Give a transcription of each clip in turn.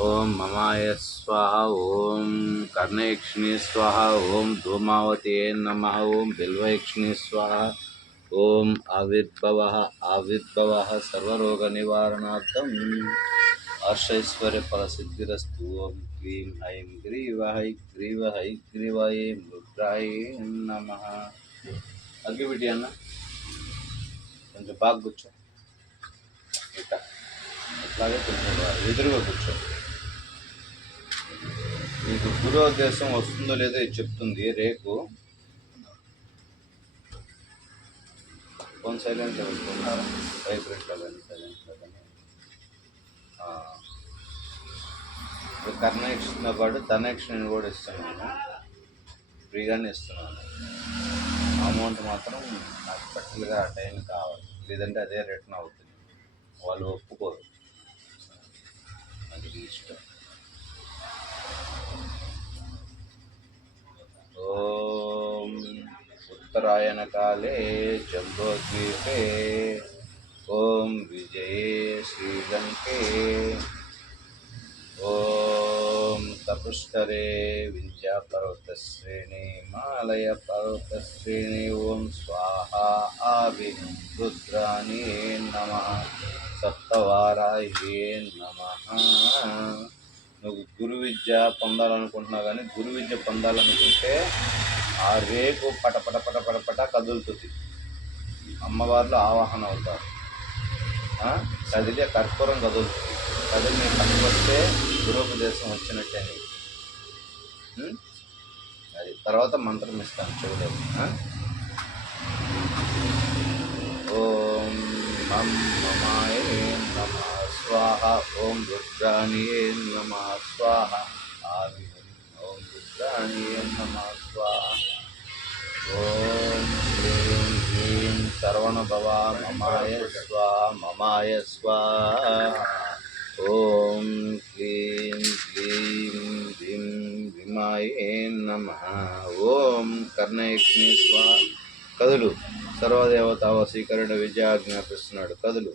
ओम ममाय स्वाहा। ओम कर्णयक्षिणी स्वाहा। ओम धूमावती नमः। ओम बिल्वयक्षिणी स्वाहा। ओम आविर्भवः सर्वरोग निवारणार्थम हर्षैश्वर्य फलसिद्धिरस्तु। ओम क्लीं ऐं ग्रीवाय ग्रीवाय ग्रीवाय रुद्राय नमः। अग्गी बिटी अन्न కొంచెం బాగా కూర్చో, ఇట్లా ఇట్లాగే కొంచెం ఎదురుగా కూర్చో. మీకు గురోద్దేశం వస్తుందో లేదో ఇది చెప్తుంది రేపు. ఫోన్ సైలెంట్ పెట్టుకున్నారు, వైబ్రేట్లో కానీ సైలెంట్లో కానీ. కర్ణయక్షన్తో పాటు ధనయక్షణ కూడా ఇస్తున్నాను, ఫ్రీగానే ఇస్తున్నాను. అమౌంట్ మాత్రం నాకు స్పెషల్గా ఆ టైం కావాలి, లేదంటే అదే రిటర్న్ అవుతుంది. వాళ్ళు ఒప్పుకోరు, అది ఇష్టం. ఓం उत्तरायण काले जम्बोद्वीपे ओम विजये श्रीलंके ओम तपुष्करे विंध्यापर्वतश्रेणी हिमालय पर्वतश्रेणी ओम स्वाहा आविः रुद्राणी नमः सप्तवाराह्ये नमः. నువ్వు గురు విద్య పొందాలనుకుంటున్నావు, కానీ గురు విద్య పొందాలనుకుంటే ఆ రేపు పటపట పటపట కదులుతుంది. అమ్మవార్లు ఆవాహన అవుతారు, కదిలే కర్పూరం కదులుతుంది. కదిలి నేను పట్టుకొస్తే గురోపదేశం వచ్చినట్టే నీకు. అది తర్వాత మంత్రం ఇస్తాను చూడలేదు. ఓం మం మమాయ నమః స్వాహ. ఓం రుద్రాణియే నమః స్వాహ. ఆవిహం ఓం రుద్రాణియే నమః స్వాహ. ఓం హ్రీం హ్రీం సర్వణభవ మమాయ స్వాహ మమాయ స్వాహ. ఓం క్లీం క్లీం హ్రీం భీమాయ నమః. ఓం కర్ణయక్షిణీ స్వాహ. కదులు, సర్వదేవతా వశీకరణ విద్య జ్ఞాపిస్తున్నాడు, కదులు.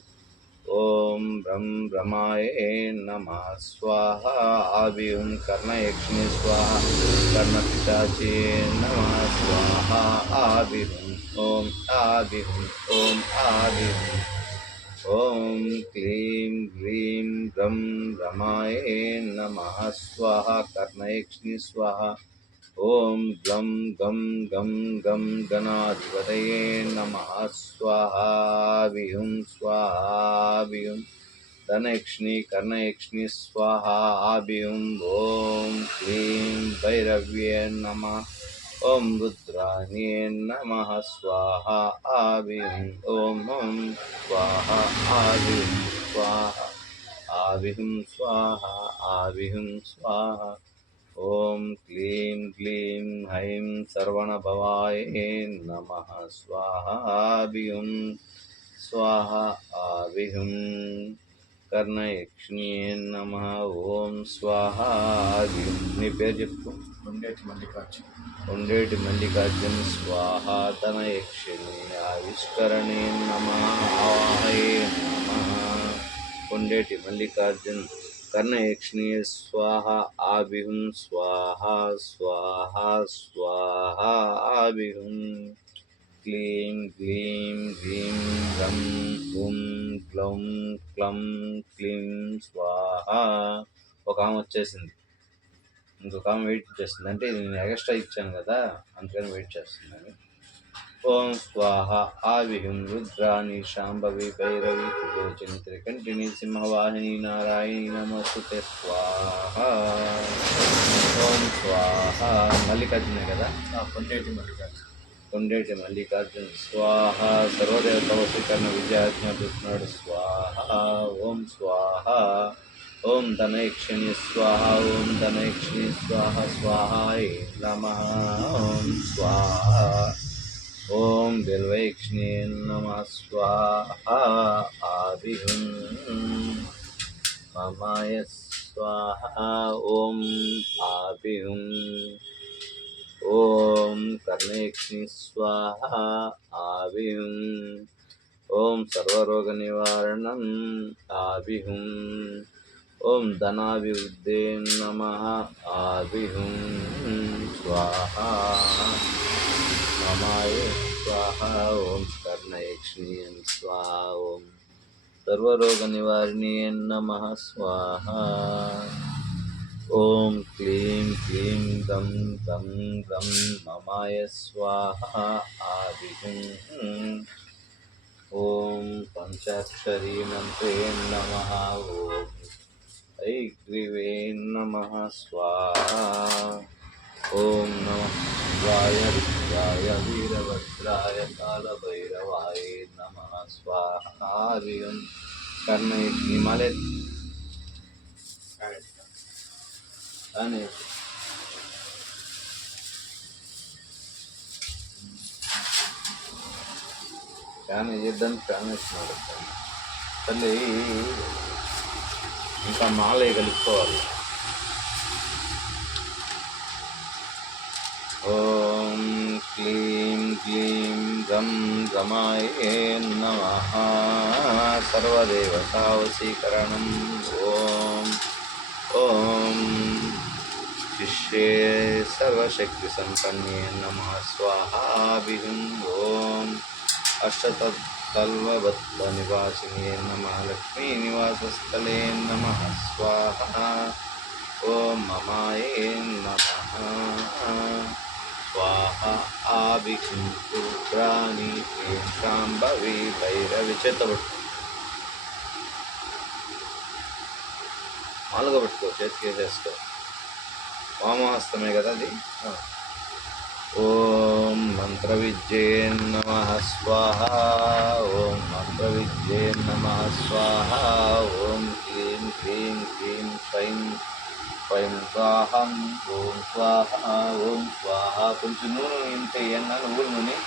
ఓం బ్రహ్మ బ్రహ్మాయ నమః స్వాహ. ఆవిహం కర్ణయక్షిణీ స్వాహ. కర్ణపిశాచే నమః స్వాహ. ఆవిహం ఓం ఆవిహం ఓం ఆవిహం. ఓం క్లీం గ్లీం బ్రహ్మ బ్రహ్మాయ నమః స్వాహ. కర్ణయక్షిణీ స్వాహ. ఓం గ్లం గం గం గం గణాధిపతయే నమః స్వాహావిహుం స్వాహావిహుం. ధనయక్షిణీ కర్ణయక్షిణీ స్వాహావిహుం. ఓం క్లీం భైరవ్యే నమః. ఓం రుద్రాణ్యే నమః స్వాహా ఆవిహుం. ఓం ఓం స్వాహా ఆవిహుం స్వాహ. ఆవిహుం స్వాహ ఆవిహుం స్వాహ. ఓం క్లీం గ్లీం ఐం సర్వణభవాయ నమః స్వాహా ఆవిహుం స్వాహ ఆవిహుం. కర్ణయక్షిణీ నమః. ఓం స్వాహ ఆవిహుం. నీ పేరు చెప్పు. ఉండేటి మల్లికార్జున స్వాహ. ధనయక్షిణీ ఆవిష్కరణే నమః ఆవాహయే నమః. ఉండేటి మల్లికార్జున కర్ణయక్షిణీ స్వాహ. ఆవిహుం స్వాహ స్వాహ స్వాహ ఆవిహుం. క్లీం గ్లీం హ్రీం గ్లం గుం గ్లౌం క్లం క్లీం స్వాహ. ఒక ఆమె వచ్చేసింది, ఇంకొక ఆమె వెయిట్ చేస్తుంది. అంటే ఇది నేను ఎక్స్ట్రా ఇచ్చాను కదా, అందుకని వెయిట్ చేస్తున్నాను. ఓం స్వాహ ఆవిహుం రుద్రాణి శాంభవి భైరవి త్రిలోచని త్రికంఠిని సింహవాహిని నారాయణి నమస్తుతే స్వాహ. ఓం స్వాహ. మల్లికార్జునే కదా, కొండేటి మల్లికార్జున స్వాహ. సర్వదేవత వశీకరణ విద్యాజ్ఞాపిస్తున్నాడు స్వాహ. ఓం స్వాహ. ఓం ధనయక్షిణీ స్వాహ. ఓం ధనయక్షిణీ స్వాహ స్వాహాయ నమః. ఓం స్వాహ. ఓం బిల్వయక్షిణీ నమః స్వాహ. ఆవిహం మమాయ స్వాహ. ఓం ఆవిహం. ఓం కర్ణయక్షిణీ స్వాహ. ఆవిహం. ఓం సర్వరోగ నివారణం ఆవిహం. ఓం ధనాభివృద్ధే నమః ఆదిహుం స్వాహా మమాయ స్వాహా ఓం కర్ణయక్ష్మీయం స్వాహా ఓం సర్వరోగనివారిణ్యే నమః స్వాహా ఓం క్లీం క్లీం గం గం గం మమాయ స్వాహా ఆదిహుం ఓం పంచాక్షరీ మంత్రే నమః ఓం ఐగ్రీవే నమః స్వాహా ఓం నమః శివాయ రుద్రాయ వీరభద్రాయ కాలభైరవాయ నమః స్వాహా హరిం కర్ణయక్ష్మీ మాలే అని ఫ్యాన్ వేయద్దని ఫ్యాన్ వేసినాడు తల్లి. ఇంకా మాల కలుపుకోవాలి. ఓం క్లీం క్లీం గం గమాయ నమః సర్వదేవతావశీకరణం. ఓం ఓం శిష్యే సర్వశక్తిసంపన్నే నమః స్వాహాభిహం. ఓం అష్టతల్వబద్ధనివాసినే నమః లక్ష్మీనివాసస్థలే నమః స్వాహా. ఓం మమాయే నమః స్వాహా ఆభిహం రుద్రాణి ఏం శాంభవి భైరవి. చేతబట్టు మాలుగా పట్టుకో, చేతికి వేసేసుకో. వామహస్తమే కదా అది. ఓం మంత్రవిద్యే నమః స్వాహా. ఓం మంత్రవిద్యే నమః స్వాహా. ఓం క్లీం క్లీం క్లీం స్వైం స్వయం స్వాహం. ఓం స్వాహా ఓం స్వాహా. కొంచెం నూనె ఇంత వేయన్నా, నువ్వుల నూనె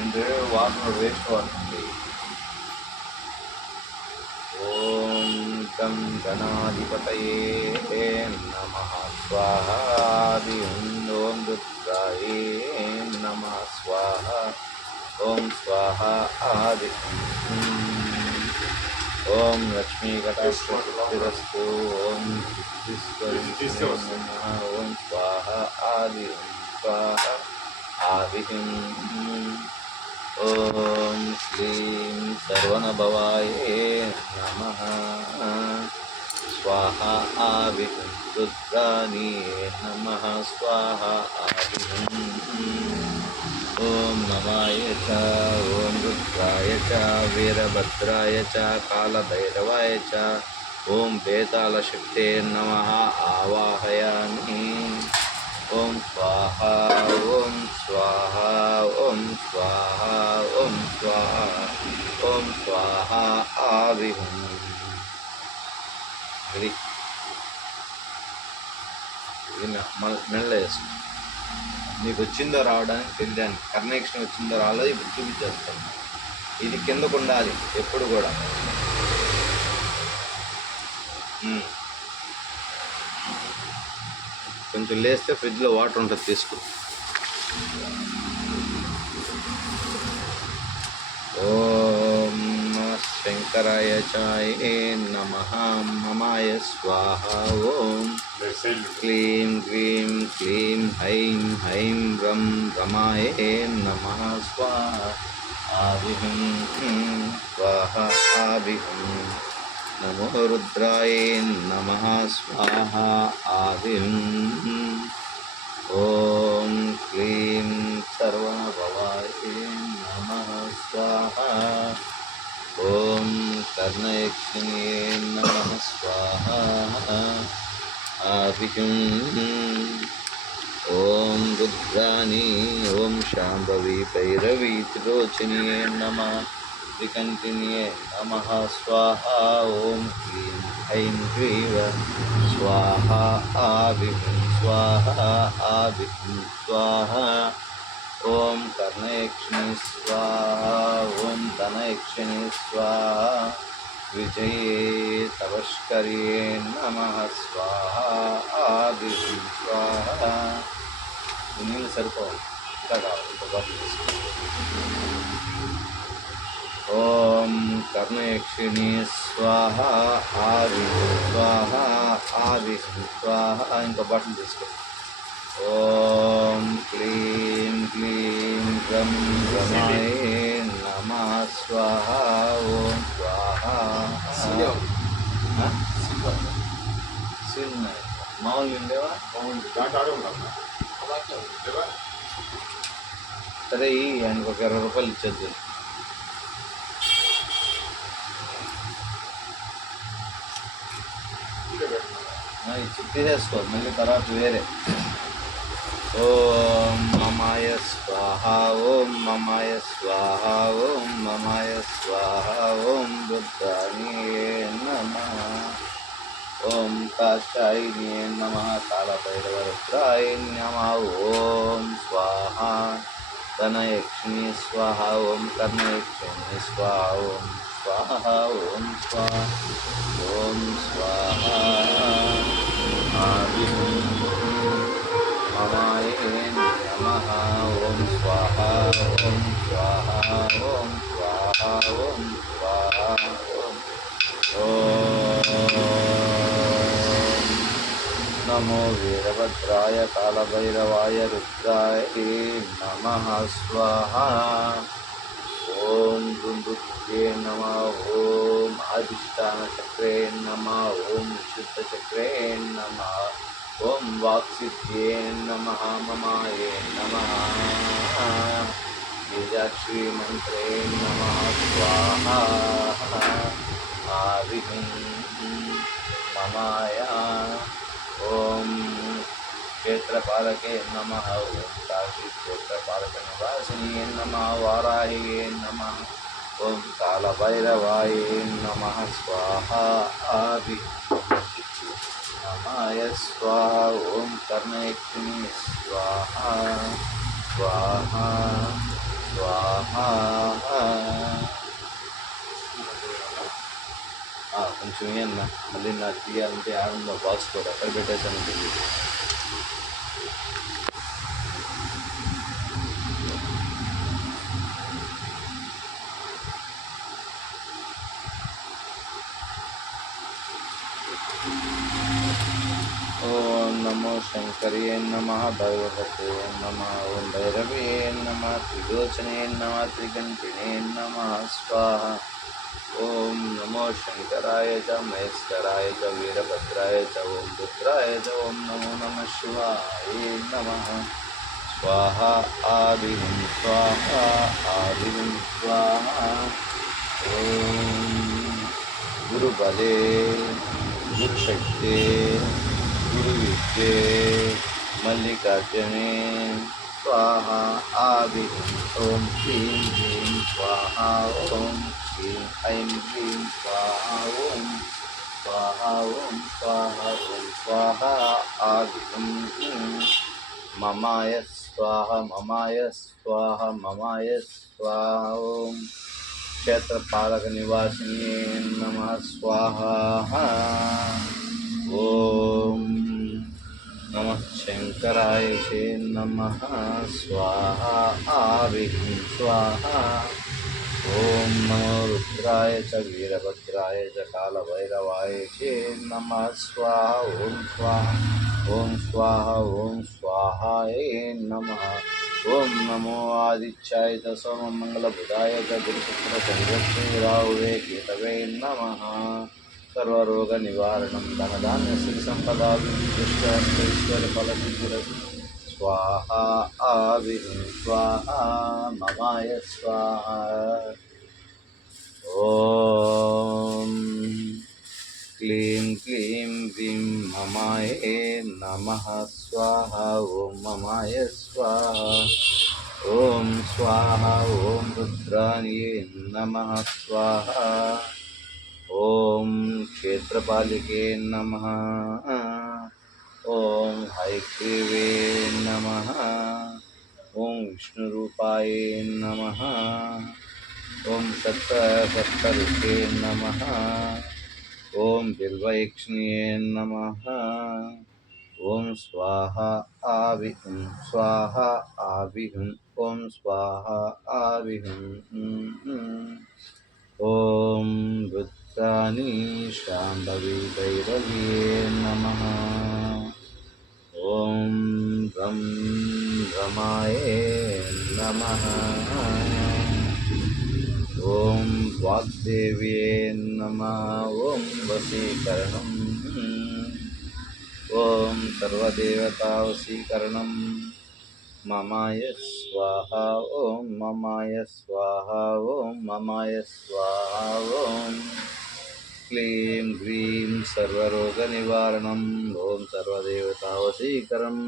ఇంటే వాటర్ వేస్ట్ అవుతుంది. ఓం గం గణాధిపతయే నమః స్వాహా. ఓం రుద్రాయే నమః స్వాహా. ఓం స్వాహా ఆది. ఓం లక్ష్మీకటాక్షరస్తు. ఓం సిద్ధీశ్వరి నమః. ఓం స్వాహా ఆది. స్వాహా ఆదిహం. ఓం శ్రీం సర్వనభవాయే నమః స్వాహా ఆవిహం. రుద్రాణి నమః స్వాహా ఆవిహం. ఓం నమాయ చ. ఓం రుద్రాయ చ వీరభద్రాయ చ కాలభైరవాయ చ. ఓం వేతాళశక్తే నమః ఆవాహయామి. ఓం స్వాహా ఓం స్వాహా ఓం స్వాహా ఓం స్వాహా ఓం స్వాహా ఆవిహం. ఇది మెల్ల వేసుకో. నీకు వచ్చిందో రావడానికి తెలియడానికి కర్ణయక్ష్మి వచ్చిందో రాలేదు ఇప్పుడు చూపించేస్తాను. ఇది కిందకు ఉండాలి ఎప్పుడు కూడా. కొంచెం లేస్తే ఫ్రిడ్జ్లో వాటర్ ఉంటుంది, తీసుకో. ఓం శంకరాయ చాయే నమః మమాయ స్వాహా. ఓం క్లీం క్లీం క్లీం హైం హైం రం రమాయే నమః స్వాహా ఆవిహం. స్వాహా ఆవిహం. నమో రుద్రాయ నమః స్వాహా ఆవిహం. ఓం క్లీం సర్వభవాయ నమః స్వాహా. ఓం కర్ణయక్షిణే నమః స్వాహా ఆవిహం. ఓం రుద్రాణి. ఓం శాంభవి భైరవి త్రిలోచనియే నమః త్రికంఠిన్యే నమః స్వాహా. ఓం క్లీం ఐం గ్రీవ స్వాహా ఆవిహం. స్వాహా ఆవిహం. స్వాహా. ఓం కర్ణయక్షిణి స్వాహా. ఓం ధనయక్షిణి స్వాహా. విజయే తవష్కర్యే నమః స్వాహా ఆవిహం. స్వాహా. నీళ్ళు సరిపోవాలి, ఇంకా కావాలి, ఇంకా బాగా. ఓం కర్ణయక్షిణి స్వాహ ఆది స్వాహ ఆది స్వాహ. ఇంకో బట్టలు తీసుకో. ఓం క్లీం క్లీం గం గమాయ నమః స్వాహ. ఓం స్వాహ. మామూలు ఉండేవా? సరే ఆయనకు ఒక 20 రూపాయలు ఇచ్చేద్దు. ఇచ్చి తీసేసుకో మళ్ళీ తర్వాత వేరే. ఓం మమాయ స్వాహ. ఓం మమాయ స్వాహ. ఓం మమాయ స్వాహ. ఓం బుద్ధాయ నమః. ఓం కాషాయ నమః. కాళభైరవరుద్రాయ నమః. ఓం స్వాహ. ధనయక్షిణి స్వాహ. ఓం కర్ణయక్షిణి స్వాహ. ఓం స్వాహ. ఓం స్వాహ. ఓం స్వాహ. మమాయ నమః. ఓం స్వాహ. ఓం స్వాహ. ఓం స్వాహ. ఓం స్వాహ. నమో వీరభద్రాయ కాళభైరవాయ రుద్రాయ నమః. స్వాహ. ఓం దుందుకే నమః. ఓం అధిష్టానచక్రే నమః. ఓం విశుద్ధచక్రే నమః. ఓం వాక్సిద్ధ్యే నమః. మమాయ నమః. బీజాక్షి మంత్రే నమః. స్వాహ. ఆవిహం మమాయ. ఓం క్షేత్రపాలకే నమః. ఓం కాశీ క్షేత్రపాలక నివాసిని నమః. వారాహి నమః. ఓం కాళభైరవాయ నమః. స్వాహ. ఆది మమాయ స్వాహ. ఓం కర్ణయక్షిణి స్వాహ. స్వాహ. స్వాహ. కొంచెం అన్న మళ్ళీ నాకు తీయాలంటే ఆనంద బాక్స్ కూడా అక్కడ పెట్టేసాను. ఓం నమో శంకర్యే నమః. భగవతే నమః. ఓం భైరవే నమః. త్రిలోచనే నమః. త్రికంఠినే నమః. స్వాహ. ఓం నమో శంకరాయ చ మహేశ్వరాయ చ వీరభద్రాయ చ ఓం రుద్రాయ చ. ఓం నమో నమః శివాయ నమః. స్వాహ. ఆదిం స్వాహ. ఆదిం స్వాహ. ఓం గురుబలే గురుశక్తే గురువిద్యే మల్లికార్జునే స్వాహ. ఆది. ఓం హ్రీం హ్రీం స్వాహ. ఓం హ్రీం ఐం హ్రీం స్వాహ. ఓం స్వాహ. ఓం స్వాహ. ఓం స్వాహ. ఆది. మమాయ స్వాహ. మమాయ స్వాహ. మమాయ స్వాహ. ఓం క్షేత్రపాలక నివాసిని నమః. స్వాహ. ఓం నమః శంకరాయ చే నమః. స్వాహ. ఆవిహం స్వాహ. ఓం నమో రుద్రాయ చ వీరభద్రాయ చ కాళభైరవాయ చే నమః. స్వాహ. ఓం స్వాహ. ఓం స్వాహ. ఓం స్వాహాయ నమః. ఓం నమో ఆదిత్యాయ చ సోమమంగళబుధాయ చ గురుశుక్ర శనిలక్ష్మీ రాహువే కేతవే నమః. సర్వరోగ నివారణం ధనధాన్య శ్రీ సంపదా విశిష్టైశ్వర్య ఫలసిద్ధిరస్తు. స్వాహ. ఆవిహం స్వాహ. మమాయ స్వాహ. ఓం క్లీం క్లీం వీం మమాయ నమః. స్వాహ. ఓం మమాయ స్వాహ. ఓం స్వాహ. ఓం రుద్రాయ నమః. స్వాహ. ఓం క్షేత్రపాలికే నమః. ఓం హయగ్రీవే నమః. ఓం విష్ణురూపాయ నమః. ఓం సప్తఋషే నమః. ఓం బిల్వయక్ష్ణ్యే నమః. ఓం స్వాహ ఆవిహం స్వాహ ఆవిహం ఓం స్వాహ ఆవిహం ఓం రుద్రాణి శాంభవి భైరవే నమః ఓం రం రమాయే నమః ఓం వాగ్దేవ్యే నమః ఓం వశీకరణం ఓం సర్వదేవతా వశీకరణం మమాయ స్వాహ ఓం మమాయ స్వాహ ఓం మమాయ స్వాహ ఓం క్లీం గ్రీం సర్వరోగ నివారణం ఓం సర్వదేవతా వశీకరం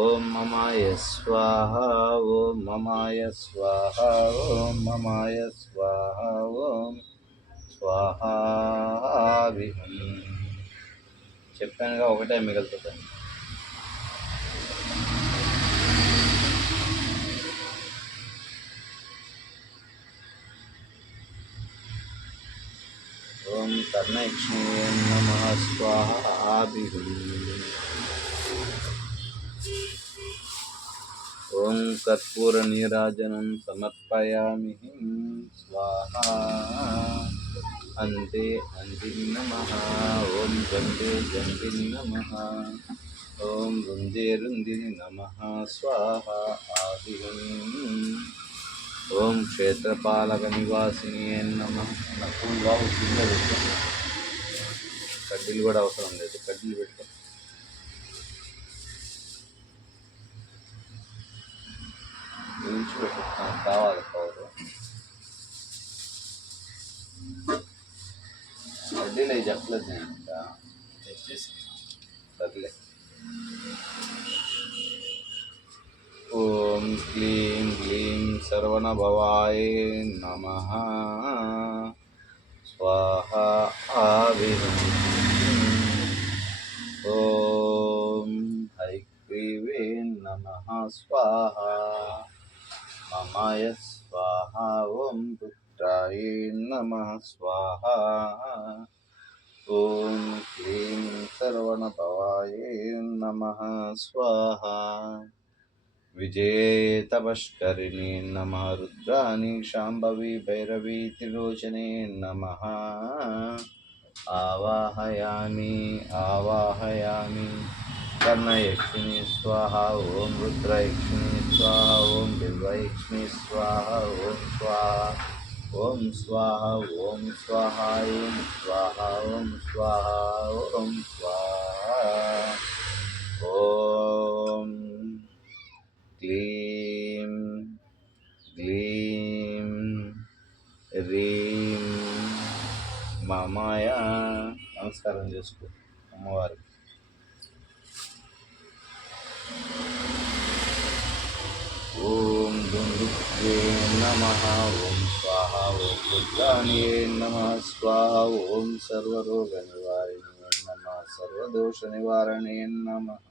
ఓం మమాయ స్వాహ ఓం మమాయ స్వాహ ఓం మమాయ స్వాహ ఓం స్వాహావిహం. చెప్పానుగా ఒకటే మిగులుతుంది. ఓం కర్ణయక్ష్మీ నమః స్వాహాభిహం. ఓం కర్పూర నీరాజనం సమర్పయామి స్వాహా. అంతే అంతిం నమః. ఓం గంగే గంగే నమః. ఓం రుందే రుందిని నమః స్వాహా ఆదిహం. ఓం క్షేత్రపాలక నివాసిని నమః. నాకు బాగు కింద పెట్టాను. కడ్డీలు కూడా అవసరం లేదు, కడ్డీలు పెట్టుకో. విడిచిపెట్టు, నాకు కావాలి పవరు. కడ్డీలు అవి చెప్పలేదు నేను ఇంకా తెచ్చేసి. సర్లే. ఓం క్లీం గ్లీం సర్వణభవాయ నమః స్వాహ ఆవిహం. ఓం హైగ్రీవే నమః స్వాహ మమాయ స్వాహ. ఓం రుద్రాయ నమః స్వాహ. ఓం క్లీం సర్వణభవాయ నమః స్వాహ. విజయే తపష్కరిణే నమః రుద్రాణి శాంభవి భైరవి త్రిలోచనే నమః. ఆవాహయామి ఆవాహయామి కర్ణయక్షిణి స్వాహ. ఓం రుద్రయక్షిణి స్వాహ. ఓం బిల్వయక్షిణి స్వాహ. ఓం స్వాహ ఓం స్వాహ ఓం స్వాహ ఓం స్వాహ ఓం స్వాహ ఓం స్వాహ. ఓం క్లీం గ్లీం రీం మమాయ. నమస్కారం చేసుకో అమ్మవారికి. ఓం దుందుకే నమః. ఓం స్వాహ. ఓం రుద్రాణే నమః స్వాహ. ఓం సర్వరోగ నివారిణే నమః సర్వదోష నివారణే నమః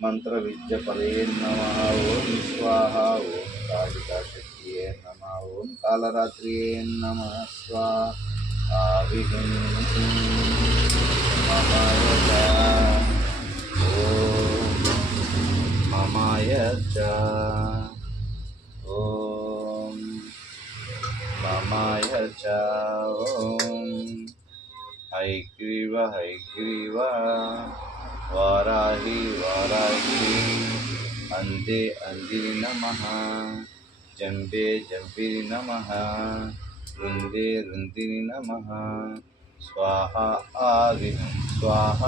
మంత్ర విద్య ఫలే నమః. ఓం స్వాహ. ఓం కాళికాశక్తియే నమః. ఓం కాళరాత్రియే నమః స్వాహావిహం మమాయ చ. ఓం మమాయ చ. ఓం మమాయ చ. ఓం హైగ్రీవ హైగ్రీవ వారాహి వారాహి అందే అందిని నమః. జంబే జంబిని నమః. రుందే రుందిని నమః. స్వాహ ఆవిహం స్వాహ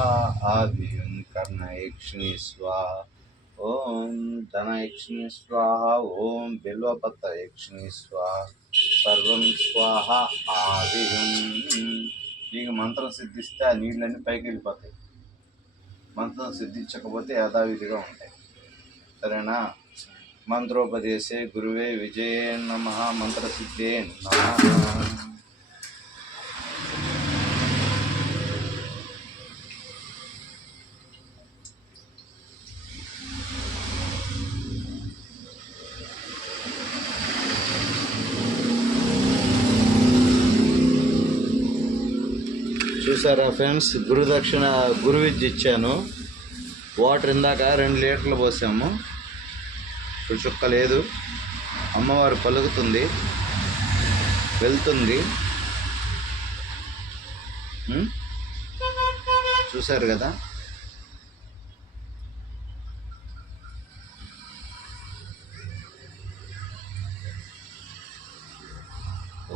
ఆవిహం కర్ణయక్షిణి స్వాహ. ఓం ధనయక్షిణి స్వాహ. ఓం బిల్వపత్ర యక్షిణి స్వాహ. సర్వం స్వాహ ఆవిహం. నీకు మంత్రం సిద్ధిస్తే ఆ నీళ్ళన్నీ పైకి వెళ్ళిపోతాయి. మంత్రం సిద్ధించకపోతే యథావిధిగా ఉంటాయి. సరేనా? మంత్రోపదేశే గురువే విజయే నమః మంత్రసిద్ధే నమః. చూసారా ఫ్రెండ్స్, గురుదక్షిణ గురు విద్య ఇచ్చాను. వాటర్ ఇందాక 2 లీటర్లు పోసాము, ఇప్పుడు చుక్క లేదు. అమ్మవారు పలుకుతుంది, వెళ్తుంది. చూశారు కదా.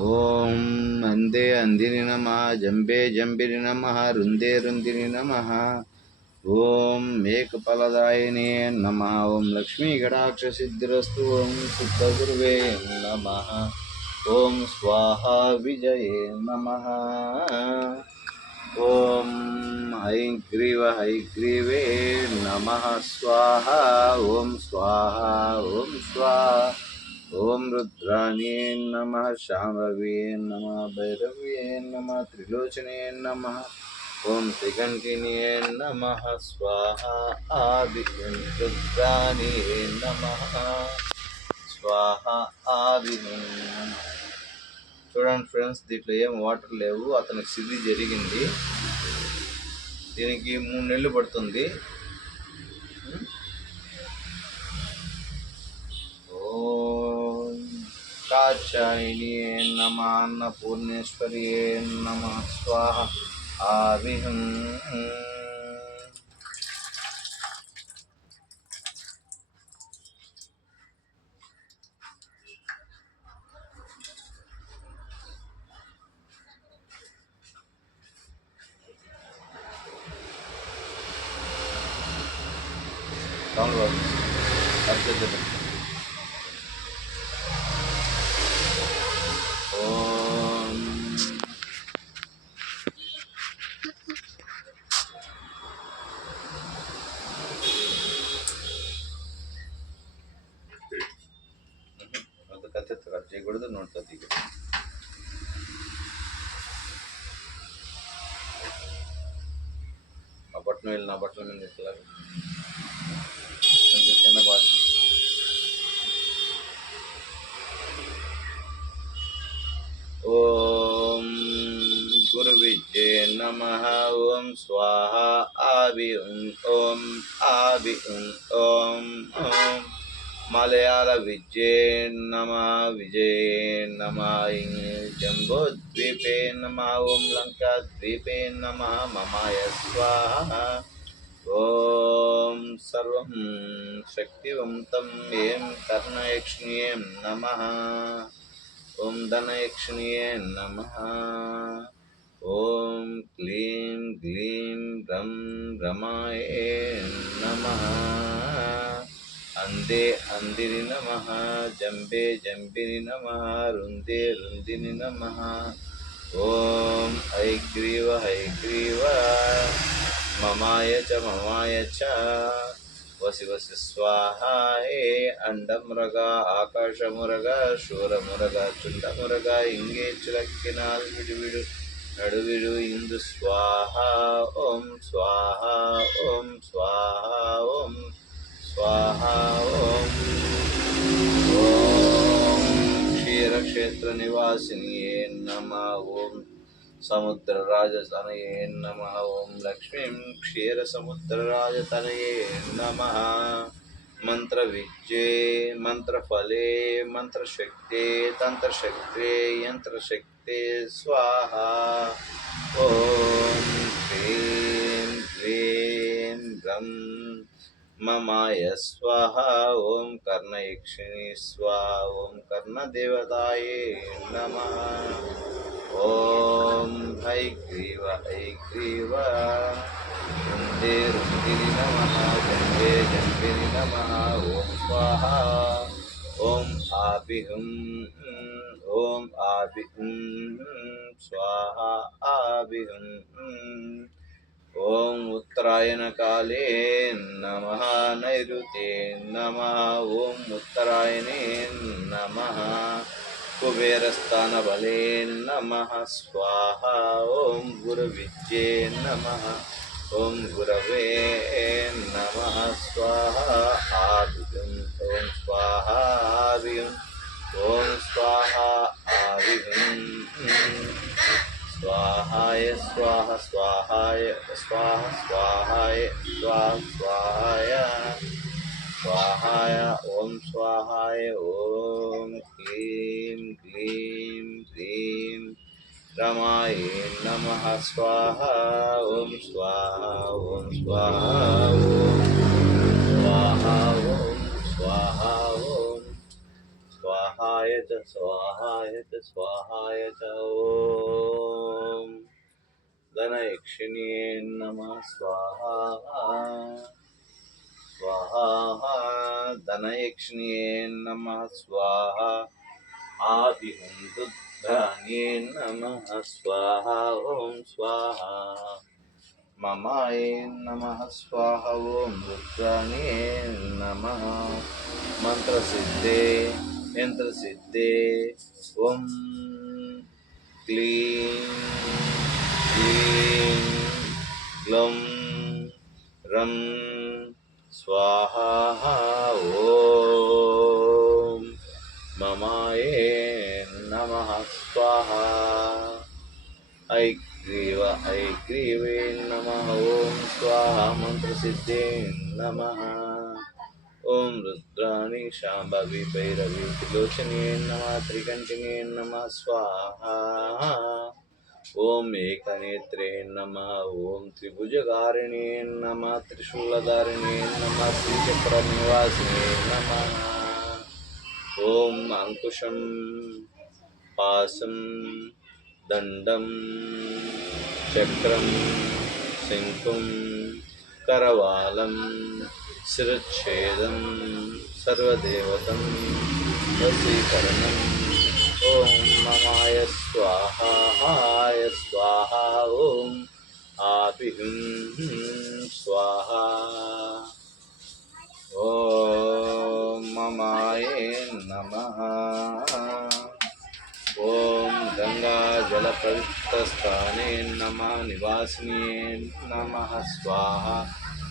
ఓం అందే అందిని నమ, జంబే జంబిని నమ, రుందే రుందిని నమ. ఓం ఏకఫలదాయినే నమ. ఓం లక్ష్మీ కటాక్ష సిద్ధిరస్తు. ఓం శుద్ధగురువే నమ. ఓం స్వాహా విజయే నమ. ఓం హైగ్రీవ హైగ్రీవే నమ స్వాహా. ఓం స్వాహా. ఓం స్వాహా. ఓం రుద్రాణే నమ, శాంభవే నమ, భైరవ్యే నమ, త్రిలోచనే నమ. ఓం త్రికంఠినే నమ స్వాహా. ఆది రుద్రాణే నమ స్వాహా. ఆది. చూడండి ఫ్రెండ్స్, దీంట్లో ఏం వాటర్ లేవు. అతనికి సిద్ధి జరిగింది. దీనికి 3 నెలలు పడుతుంది. ఓం కాచాయిని నమ, అన్నపూర్ణేశ్వరి నమ స్వాహ. ఆవిహం. కత్తితో కట్ చేయకూడదు, నోట్తో తీయకూడదు. ఆ బట్టను వెళ్ళి నా బట్టల మీద ఎత్తులాగా కొంచెం కింద బాధ. ఓం గురు విద్యే నమ. ఓం స్వాహ. ఆవి ఓం ఆవి ఓం ఓం మలయాళ విజయే నమ. విజయే నమ. జంబోద్వీపే నమ. ఓం లంకాద్వీపే నమ. మమాయ స్వాహ. ఓం సర్వం శక్తివంతం ఏం కర్ణయక్ష్ణ్యే నమ. ఓం ధనయక్ష్ణ్యే నమ. ఓం క్లీం గ్లీం గం రమాయే నమ. అందే అందిని నమ. జంబే జంబిని నమ. రుందే రుందిని నమ. ఓం హైగ్రీవ హైగ్రీవ మమాయ చ మమాయ చ. వసి వసి స్వాహ. ఏ అండమురగ, ఆకాశమురగ, శూరమురగ, చుండమురగ, ఇంగే చులక్కినాల్ విడువిడు నడువిడు ఇందు స్వాహ. ఓం స్వాహ. ఓం స్వాహ. ఓం స్వాహ. ఓం ఓం క్షీరక్షేత్ర నివాసినియే నమ. ఓం సముద్ర రాజతనయే నమ. ఓం లక్ష్మీం క్షీర సముద్ర రాజతనయే నమ. మంత్ర విద్యే మంత్రఫలే మంత్రశక్తే తంత్రశక్తే యంత్రశక్తే స్వాహ. ఓం హ్రీం క్లీం గం మమాయ స్వాహ. ఓం కర్ణయక్షిణి స్వాహ. ఓం కర్ణదేవతాయే నమ. ఓం హైగ్రీవ హైగ్రీవ రుందే రుందిని నమ. జంబే జంబిని నమ. ఓం స్వాహ. ఓం ఆభిహం. ఓం ఆభిహం స్వాహ. ఆభిహం. ఓం ఉత్తరాయణ కాలే నమ. నైరుతే నమ. ఓం ఉత్తరాయణే నమ. కుబేరస్థానబలే నమ స్వాహ. ఓం గురు విద్యే నమ. ఓం గురవే నమ స్వాహ. ఆవియం. ఓం స్వాహ. ఆవియం. ఓం స్వాహ. ఆవియం. स्वाहाय स्वाहा स्वाहाय स्वाहा स्वाहाय स्वाहा स्वाहाय स्वाहाय ओम स्वाहाय ओम क्लीं क्लीं क्लीं रमाय नमः स्वाहा ओम स्वाहा ओम स्वाहा ओम स्वाहा ओम स्वाहा ओम स्वाहाय च स्वाहाय च स्वाहाय च ओम धनयक्षिण्ये नमः स्वाहा स्वाहा धनयक्षिण्ये नमः स्वाहा आदिहुं रुद्राण्ये नमः स्वाहा ओम स्वाहा ममाय नमः स्वाहा ओम रुद्राण्ये नमः मंत्रसिद्धे यंत्रसिद्धे ओम क्लीं क्लीं ग्लौं रं स्वाहा ओम ममाय नमः स्वाहा ऐग्रीवे नमः ओम स्वाहा मंत्रसिद्धे नमः ओम रुद्राणी शांभवी भैरवी त्रिलोचने नमः त्रिकंठिने नमः स्वाहा ओम एकनेत्रे नमः ओम त्रिभुजधारिणे नमः त्रिशूलधारिणे नमः श्रीचक्रनिवासिने नमः ओम अंकुशं पाशं दंडं चक्रं शंकुं करवालं शिरच्छेदं सर्वदेवतं वशीकरणम् ओम ममाय स्वाहाय स्वाहा ओम आपिहुं स्वाहा ओम ममाय नमः ओम गंगा जल पवित्रस्थाने नमः निवासिने नमः स्वाहा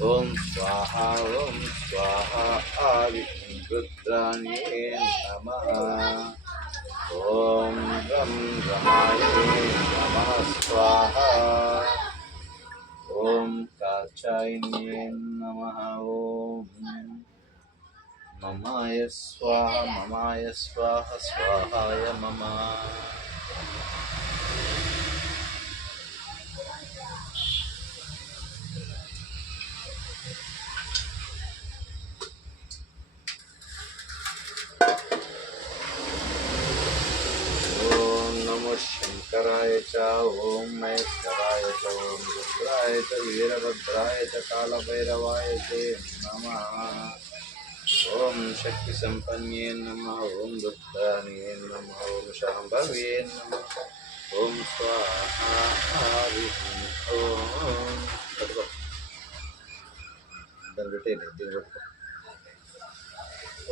ओम स्वाहा आविष्णु रुद्राण्ये नमः ओम रं रमाय नमः स्वाहा ओम काचायन्ये नमः ओम ममाय स्वाहा स्वाहाय मम शंकराय च ओम महेश्वराय च ओम रुद्राय च वीरभद्राय च कालभैरवाय ते नमः ओम शक्ति संपन्ने नमः ओम रुद्राण्ये नमः ओम शांभव्ये नमः ओम स्वाहा ओम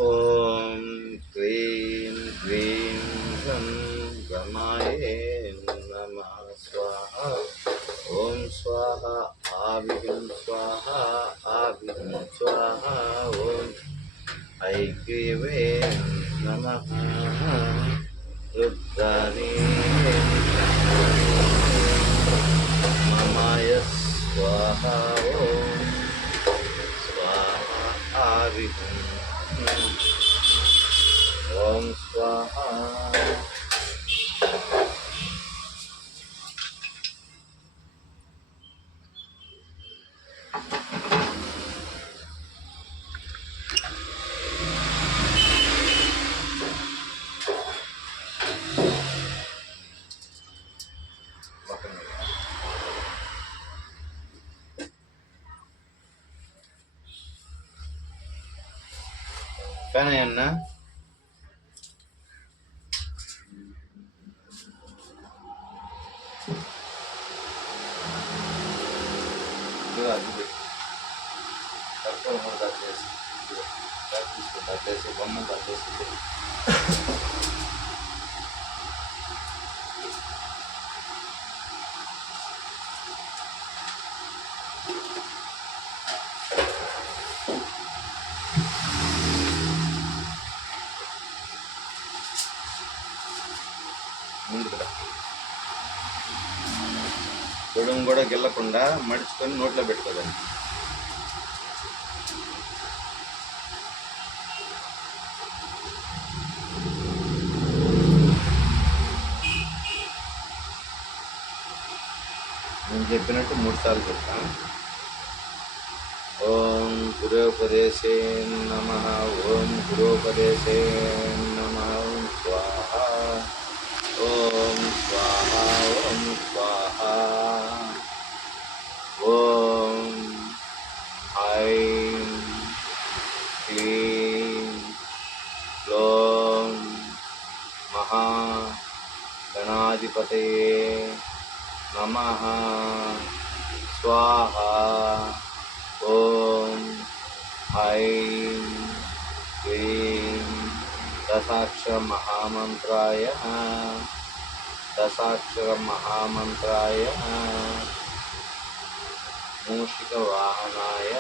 ओम क्लीं क्लीं रमाय नमः स्वाहा ओम स्वाहा आविहुं स्वाहा ओम ऐग्रीवे नमः रुद्राणी ममाय स्वाहा ओम स्वाहा आविहुं ओम स्वाहा కానీ అన్న కర్పూరం కూడా కట్టేసి కట్టేసి బొమ్మ కట్టేసి ముందుకు కూడా గిల్లకుండా మడుచుకొని నోట్లో పెట్టుకోదండి. నేను చెప్పినట్టు 3 సార్లు చెప్తాను. ఓం గురోపదేశే నమః. ఓం గురోపదేశే నమః. స్వాహ. ఓం స్వాహ. ఓం స్వాహ. ఓం ఐం క్లీం క్లోం మహా గణాధిపతయే నమః. స్వాహ. ఓం ఐం క్లీం దశాక్షర మహామంత్రాయ మూషిక వాహనాయ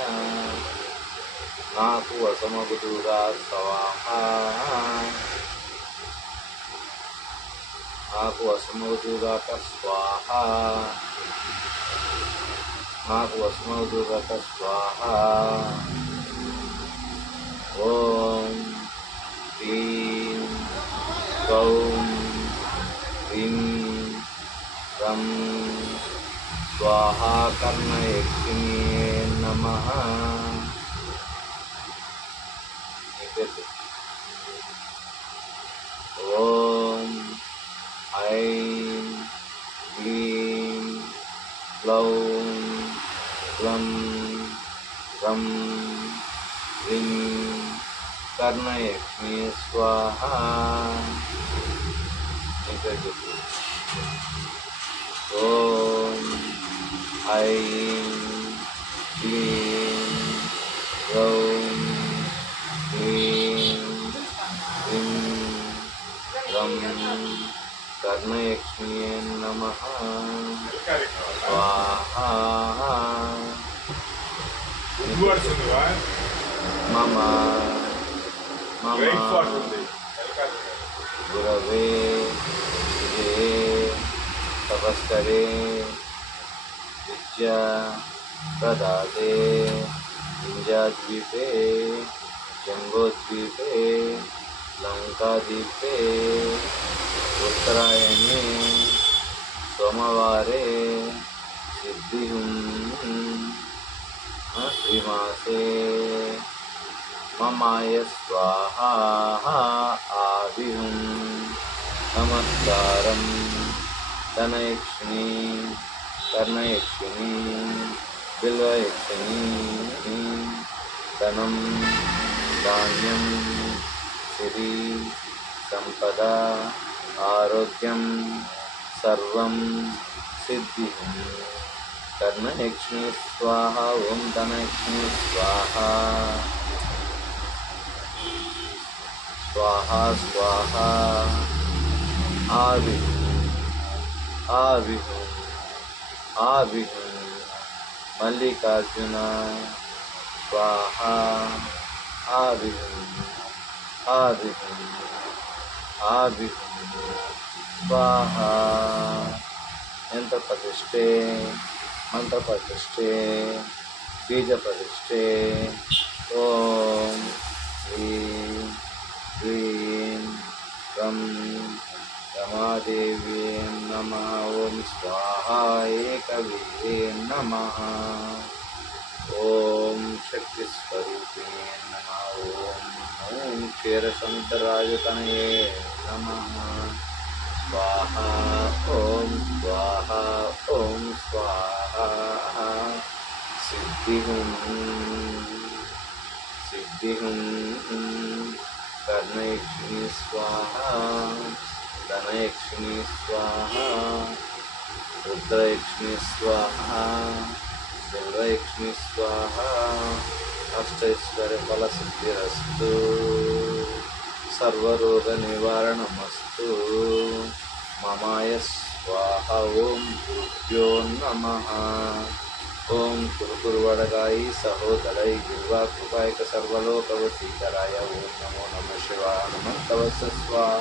నాకు వశమగుదురా స్వాహ. నాకు వశమగుదురాక స్వాహ. నాకు వశమగుదురాక స్వాహ. ఓం హ్రీం గౌం హ్రీం రం స్వాహా కర్ణయక్షిణ్యే నమః. ఓం ఐం క్లీం క్లౌం క్లం రం హ్రీం కర్ణయక్షిణ్యే స్వాహ. ఓం ఐం క్లీం గౌం హ్రీం హ్రీం రం కర్ణయక్షిణ్యే నమః. స్వాహా. మమ గురవే విజయే తపస్కరే విద్యా ప్రదాతే వింధ్యాద్వీపే జంబోద్వీపే లంకాద్వీపే ఉత్తరాయణే సోమవారే సిద్ధిం శ్రీమాసే మమాయ స్వాహా. ఆవిహం నమస్కారం. ధనయక్షిణి కర్ణయక్షిణి బిల్వయక్షిణి. ధనం ధాన్యం సిరి సంపద ఆరోగ్యం సర్వం సిద్ధి. కర్ణయక్షిణి స్వాహ. ఓం ధనయక్షిణి స్వాహ. స్వాహ స్వాహ. ఆవిహం ఆవిహం ఆవిహం మల్లికార్జున స్వాహ. ఆవిహం ఆవిహం ఆవిహం స్వాహ. యంత్ర ప్రతిష్ఠే మంత్ర ప్రతిష్ఠే బీజ ప్రతిష్ఠే. ఓం హ్రీం హ్రీం రం రమాదేవి నమః. ఓం స్వాహా. ఏకవీర్యే నమః. ఓం శక్తిస్వరూపిణే నమః. ఓం క్షీరసముద్రరాజతనయే నమః. స్వాహా. ఓం స్వాహా. ఓం స్వాహా. సిద్ధిం సిద్ధిం. కర్ణయక్షిణి స్వాహ. ధనయక్షిణి స్వాహ. రుద్రయక్షిణి స్వాహ. బిల్వయక్షిణి స్వాహ. అష్టైశ్వర్య ఫల సిద్ధిరస్తు. సర్వరోగ నివారణమస్తు. మమాయ స్వాహ. ఓం గురుభ్యో నమః. ఓం కురుకురువడగాయి సహోదరై గిర్వా కృపాయక సర్వలోకవశీకరాయ. ఓం నమో నమ శివాయ. హనుమంతవస్య స్వాహ.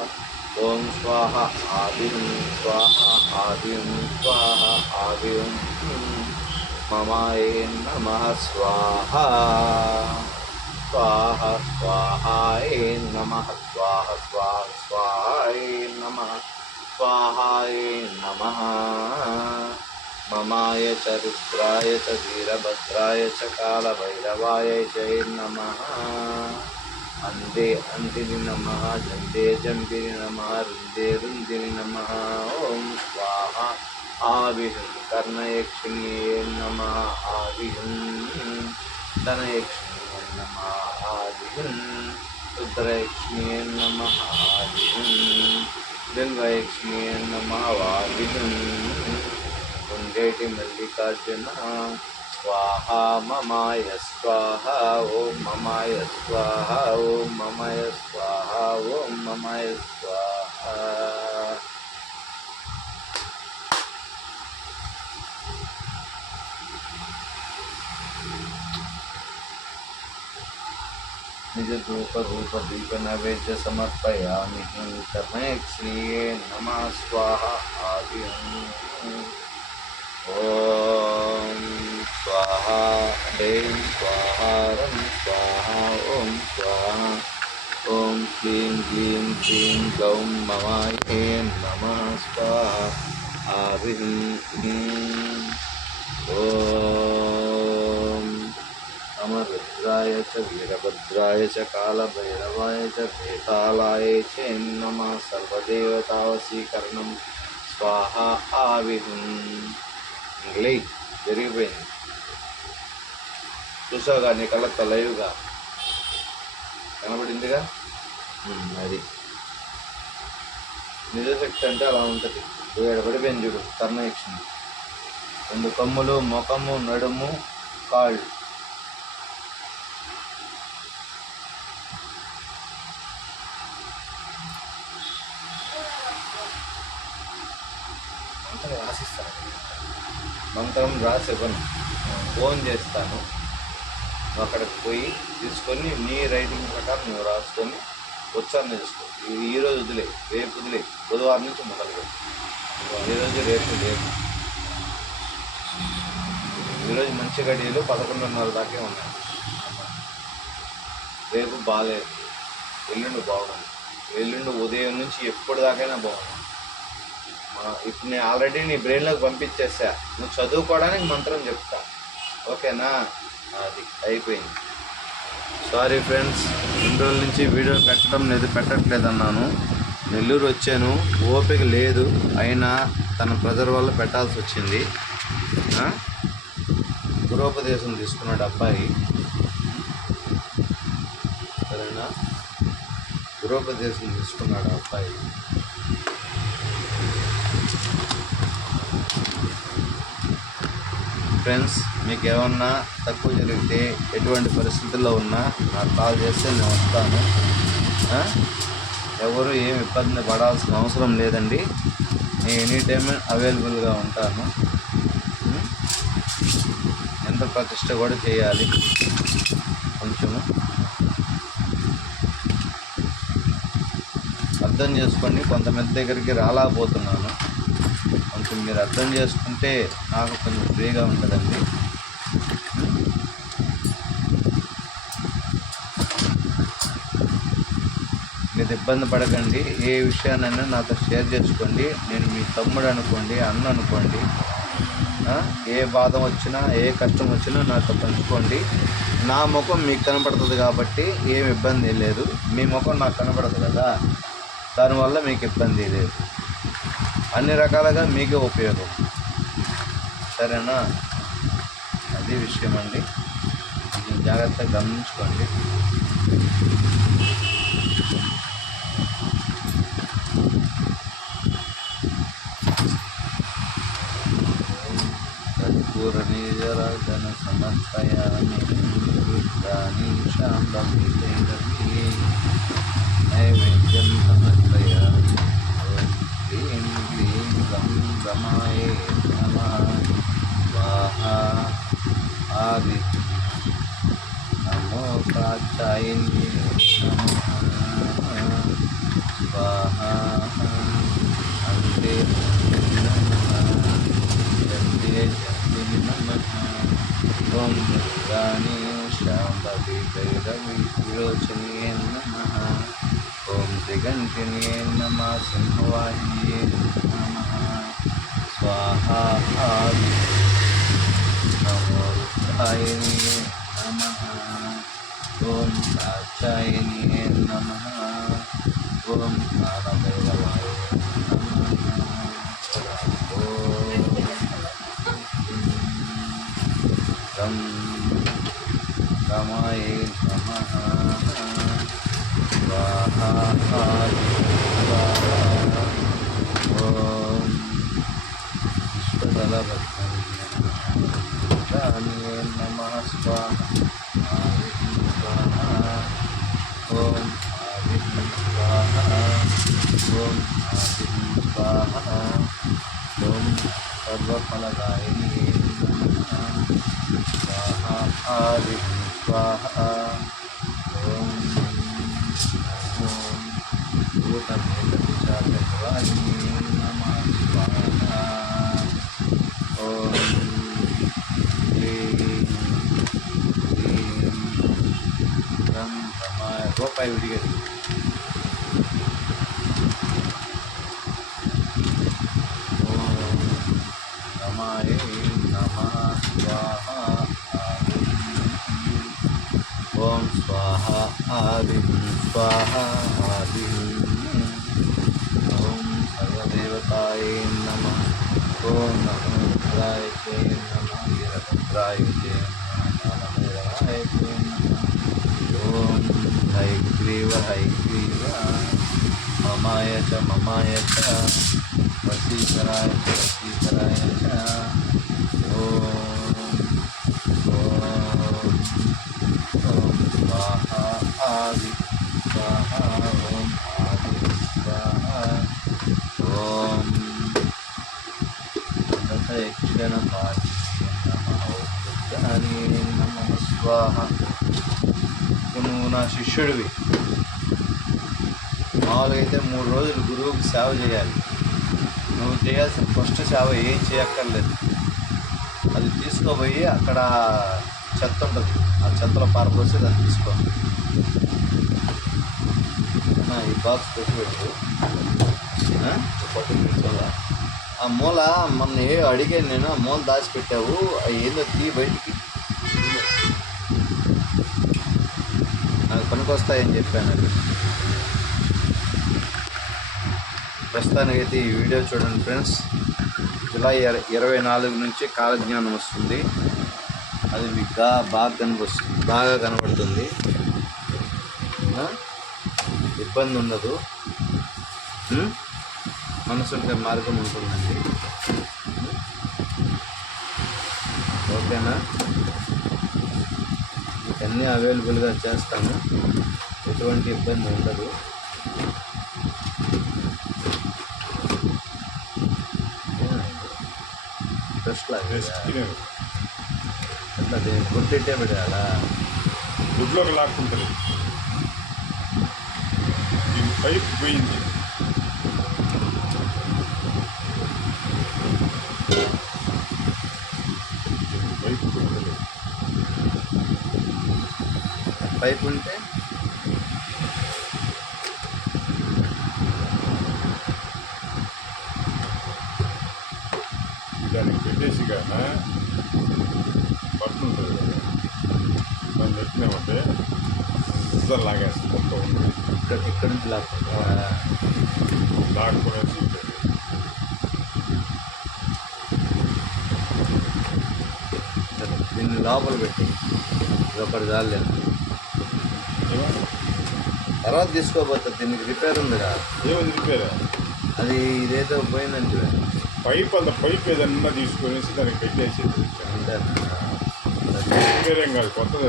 ఓం స్వాహ ఆదిం స్వాహ ఆదిం స్వాహ ఆదిం మమాయ నమః స్వాహ స్వాహ స్వాహాయ నమః స్వాహ స్వాహ స్వాహాయ నమః స్వాహాయ నమః మమాయ చ రుద్రాయ చ వీరభద్రాయ చ కాలభైరవాయ చ నమః అందే అందిని నమః జందే జంబిని నమః రుందే రుందిని నమః ఓం స్వాహ ఆవిహం కర్ణయక్షిణ్యే నమః ఆవిహం ధనయక్షిణ్యే నమః ఆవిహం రుద్రయక్షిణ్యే నమః ఆవిహం బిల్వయక్షిణ్యే నమః ఆవిహం కుండేటి మల్లికార్జున स्वाहा ममाय स्वाहा ओम ममाय स्वाहा ओम ममाय स्वाहा ओम ममाय स्वाहा निज धूप धूप दीप नैवेद्य समर्पयामि कर्णयक्षिण्ये नमः स्वाहा आदि ओम स्वाहा ह्रीं स्वाहा रं स्वाहा ओम स्वाहा ओम क्लीं ग्लीं क्लीं गौं ममाये नमः स्वाहा आविं ओम अमरुद्राय च वीरभद्राय च कालभैरवाय च वेतालाय च नमः सर्वदेवतावशीकरणं स्वाहा आविं ఇంగ్లీ జరిగిపోయింది. చూసావుగా నీ కళ్ళతో లైవ్గా కనబడిందిగా. అది నిజశక్తి అంటే అలా ఉంటుంది. పడిపోయింది చూడు కర్ణయక్షిణి. 2 కమ్ములు, ముఖము, నడుము, కాళ్ళు. మంత్రం రాసి ఇవ్వను, ఫోన్ చేస్తాను. నువ్వు అక్కడికి పోయి తీసుకొని నీ రైటింగ్ ప్రకారం నువ్వు రాసుకొని ఉచ్చారణ చేసుకో. ఈరోజు వదిలే, రేపు వదిలే, బుధవారం నుంచి మొదలుపెట్టు. ఈరోజు రేపు లేదు. ఈరోజు మంచి గడియలు 11:30 దాకే ఉన్నాయి. రేపు బాగాలేదు, ఎల్లుండి బాగుంది. ఎల్లుండి ఉదయం నుంచి ఎప్పుడు దాకైనా బాగుంది. ఇప్పుడు నేను ఆల్రెడీ నీ బ్రెయిన్లోకి పంపించేసా. నువ్వు చదువుకోవడానికి మంత్రం చెప్తా, ఓకేనా? అది అయిపోయింది. సారీ ఫ్రెండ్స్, 2 రోజుల నుంచి వీడియో పెట్టట్లేదు అన్నాను. నెల్లూరు వచ్చాను, ఓపిక లేదు, అయినా తన ప్రెజర్ వల్ల పెట్టాల్సి వచ్చింది. గృహోపదేశం తీసుకున్నాడు అబ్బాయి, సరేనా? గృహోపదేశం తీసుకున్నాడు అబ్బాయి. ఫ్రెండ్స్, మీకు ఏమన్నా తక్కువ జరిగితే ఎటువంటి పరిస్థితుల్లో ఉన్నా నాకు కాల్ చేస్తే నేను వస్తాను. ఎవరు ఏం ఇబ్బంది పడాల్సిన అవసరం లేదండి. నేను ఎనీ టైం అవైలబుల్గా ఉంటాను. ఎంత ప్రతిష్ట కూడా చేయాలి, కొంచెము అర్థం చేసుకోండి. కొంతమంది దగ్గరికి రాలేకపోతున్నాను, కొంచెం మీరు అర్థం చేసుకుంటే నాకు కొంచెం ఫ్రీగా ఉంటుందండి. మీరు ఇబ్బంది పడకండి. ఏ విషయాన్నైనా నాతో షేర్ చేసుకోండి. నేను మీ తమ్ముడు అనుకోండి, అన్న అనుకోండి. ఏ బాధ వచ్చినా, ఏ కష్టం వచ్చినా నాతో పంచుకోండి. నా ముఖం మీకు కనపడుతుంది కాబట్టి ఏమి ఇబ్బంది లేదు. మీ ముఖం నాకు కనపడదు కదా, దానివల్ల మీకు ఇబ్బంది లేదు. అన్ని రకాలుగా మీకే ఉపయోగం, సరేనా? అది విషయం అండి. జాగ్రత్తగా గమనించుకోండి. కర్పూరనీరాజన సమర్పయామి రుద్రాణి శాంబమి నైవేద్యం సమర్పయామి. క్లీం క్లీం గం గమాయ నమః స్వాహా ఆది నమో కాచాయిన్యే నమః స్వాహా అంతే నమః జంతే జంతే నమః ఓం రాణి శాంభవి భైరవి విరోచనీయ నమః ఓం దిగంటినే నమః సింహవాహిన్యే నమః స్వాహా నమో రుద్రాయణే నమః ఓం కాచాయణే నమః ఓం కాలభైరవాయ నమః ఓం రం రమాయ నమః స్వాహా ఓం విశ్వదళభద్రాయ నమః స్వాహా ఓం ఆదిత్య స్వాహా ఓం ఆదిత్య స్వాహా ఓం సర్వఫలదాయిని నమః స్వాహా ఆదిత్య స్వాహా ఓం ఓం భూతభేదవిచారవాయిని నమః స్వాహా ఓం హ్రీం హ్రీం రం రమాయ రూపాయి విడిగది ఓం రమాయ నమః స్వాహా ఓం స్వాహా ఆదిం స్వాహా ఆదిం ఓం సర్వదేవతాయ నమః ఓం నమో రుద్రాయ చే నమః వీరభద్రాయ చే నమః కాలభైరవాయ చే నమః ఓం హైగ్రీవ హైగ్రీవ మమాయ చ వశీకరాయ చ వశీకరాయ చ ఓం ఓం ఓం స్వాహా ఆది స్వాహా ఓం ఆది స్వాహా ఓం దశయక్షణపాఠి నమః ఉద్దాని నమః స్వాహా. నువ్వు నా శిష్యుడివి. మామూలుగా అయితే 3 రోజులు గురువుకి సేవ చేయాలి. నువ్వు చేయాల్సిన ఫస్ట్ సేవ ఏం చేయక్కర్లేదు. అది తీసుకోపోయి అక్కడ చెత్త ఉంటుంది, ఆ చెత్తలో పారపోసి దాన్ని తీసుకో. ఈ బాక్స్ పెట్టిపెట్టు. ఆ మూల మొన్న అడిగాను నేను, ఆ మూల దాచిపెట్టావు, అవి ఏందో తీ బయటికి, నాకు పనికొస్తాయని చెప్పాను. అది ప్రస్తుతానికైతే ఈ వీడియో చూడండి ఫ్రెండ్స్. జూలై 24 నుంచి కాలజ్ఞానం వస్తుంది. అది మీకు బాగా కనబడుతుంది. ఇబ్బంది ఉండదు, మనసుంటే మార్గం ఉంటుందండి. ఓకేనా? మీకు అన్నీ అవైలబుల్గా చేస్తాను, ఎటువంటి ఇబ్బంది ఉండదు. ఇంట్రెస్ట్ లాగా అట్లా గుర్తిట్టే పెట్టాలా, దుడ్లోకి లాక్కుంటుంది. దీని పైప్ పోయింది. పైప్ ఉంటే దానికి పెట్టేసి కానీ బట్టలు ఉంటుంది కదా, దాన్ని పెట్టినామంటే ఇద్దరు లాగేస్తుంది. మొత్తం ఉంటుంది ఇక్కడ నుంచి లాక్కునేసి దీన్ని లోపల పెట్టి ఒకటి చాలేదు, తర్వాత తీసుకోబోతుంది. దీనికి రిపేర్ ఉందిరా. ఏముంది రిపేర్? అది ఇదేదో పోయిందంటే పైప్, అంత పైప్ ఏదన్నా తీసుకొనేసి దానికి పెట్టేసి అంటే రిపేర్ ఏం కాదు, కొత్తది.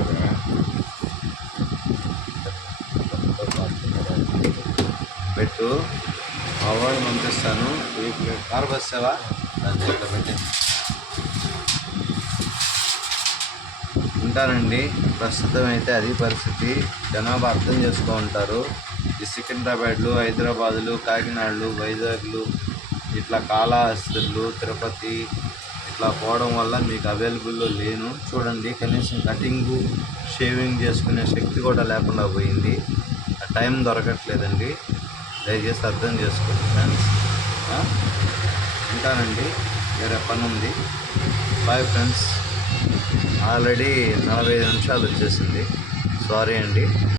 పెట్టు, మా వాడిని పంపిస్తాను. కారు బస్సావా దాన్ని ఇక్కడ పెట్టి ఉంటానండి. ప్రస్తుతం అయితే అది పరిస్థితి. జనాభా అర్థం చేసుకో ఉంటారు. ఈ సికింద్రాబాద్లు, హైదరాబాదులు, కాకినాడలు, వైజాగ్లు, ఇట్లా కాళహస్తులు, తిరుపతి ఇట్లా పోవడం వల్ల మీకు అవైలబుల్లో లేను. చూడండి, కనీసం కటింగు, షేవింగ్ చేసుకునే శక్తి కూడా లేకుండా పోయింది. ఆ టైం దొరకట్లేదండి. దయచేసి అర్థం చేసుకోండి ఫ్రెండ్స్. ఉంటానండి, వేరే పని ఉంది. Bye friends. ఆల్రెడీ 45 నిమిషాలు వచ్చేసింది. సారీ అండి.